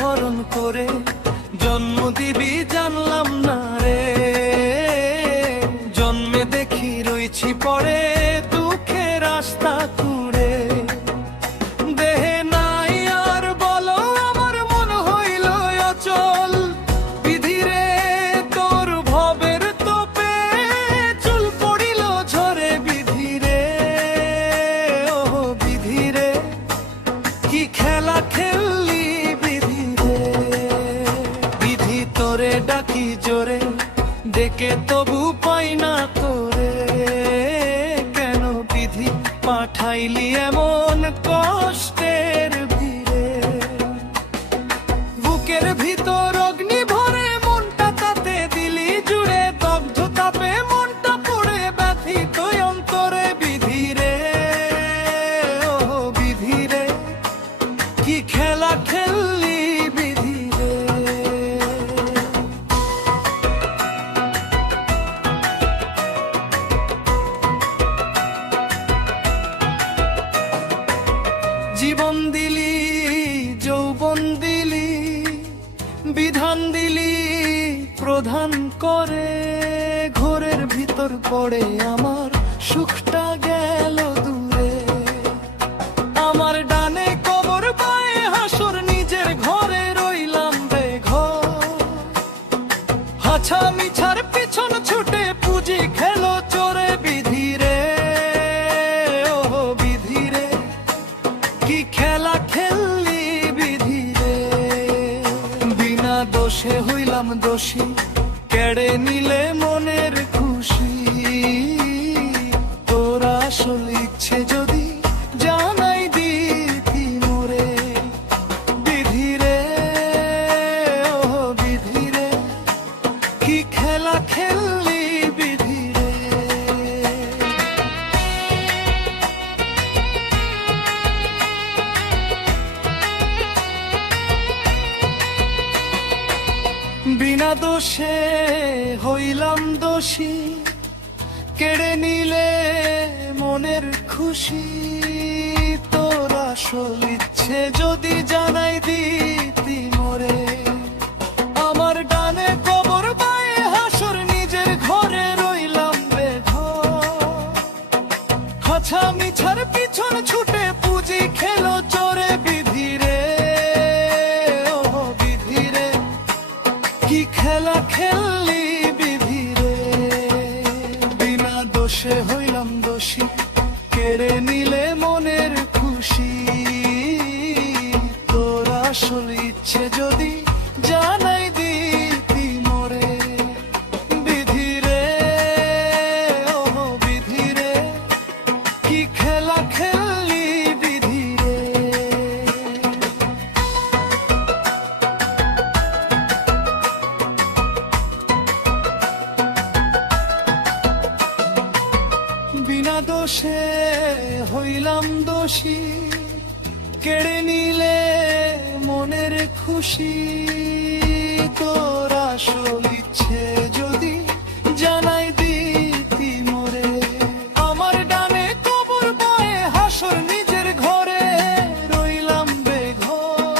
হরণ করে জন্ম দিবি জানলাম না রে। জন্মে দেখি রইছি পড়ে দুঃখের রাস্তা কুড়ে। দেহে নাই আর বলো আমার মন হইল অচল। বিধিরে তোর ভবের তোপে চুল পড়িল ঝরে। বিধিরে ও বিধিরে কি খেলা খেললি বিধিরে। বিধি তোরে ডাকি জোরে ডেকে তবু পাই না তোরে। কেন বিধি পাঠাইলি এমন কষ্টের ভিড়ে। বুকের ভিতর অগ্নি ভরে মনটা তাতে দিলি জুড়ে। দগ্ধ তাপে মনটা পড়ে ব্যথিত অন্তরে। বিধিরে ও বিধিরে কি খেলা খেললি বিধিরে। জীবন দিলি যৌবন দিলি বিধান দিলি প্রধান করে। ঘোরের ভিতর পড়ে আমার সুখটা গেল দূরে। আমার ডানে কবর পায়ে হাসর নিজের ঘরে রইলাম বেঘর। হাছা মিছার পিছন ছুটে পুঁজি খেলো চোরে। বিধিরে ও বিধিরে কি খেলা খেললি বিধিরে। বিনা দোষে হইলাম দোষী কেড়ে নিলে মনের খুশি। তোর আসল ইচ্ছে যদি জানাই দিতি মোরে। বিধিরে ও বিধিরে কি খেলা খেললি বিধিরে। বিনা দোষে হইলাম দোষী কেড়ে নিলে মনের খুশি। তোর আসল ইচ্ছে যদি জানাই দিতি মোরে। আমার ডানে কবর পায়ে হাসর নিজের ঘরে রইলাম বেঘর। হাছা মিছার পিছন ছুটে পুঁজি খেলো চোরে। বিধিরে ও বিধিরে কি খেলা খেললি বিধিরে। বিনা দোষে হইলাম দোষী কেড়ে নিলে মনের খুশি। তোর আসল ইচ্ছে যদি জানাই দিতি মোরে। বিধিরে ও বিধিরে কি খেলা খেললি বিধিরে। বিনা দোষে হইলাম দোষী কেড়ে নিলে মনের খুশি। তোর আসল ইচ্ছে যদি জানাই দিতি মোরে। আমার ডানে কবর পায়ে হাসর নিজের ঘরে রইলাম বেঘর।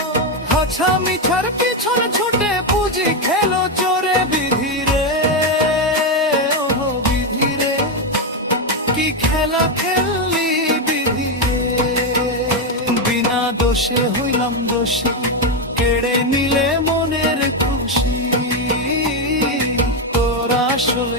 হাছা মিছার পিছন ছুটে পুঁজি খেলো চোরে। বিধিরে ও বিধিরে কি খেলা খেললি বিধিরে। বিনা দোষে হইলাম দোষী কেড়ে নিলে মনের খুশি। তোর আসল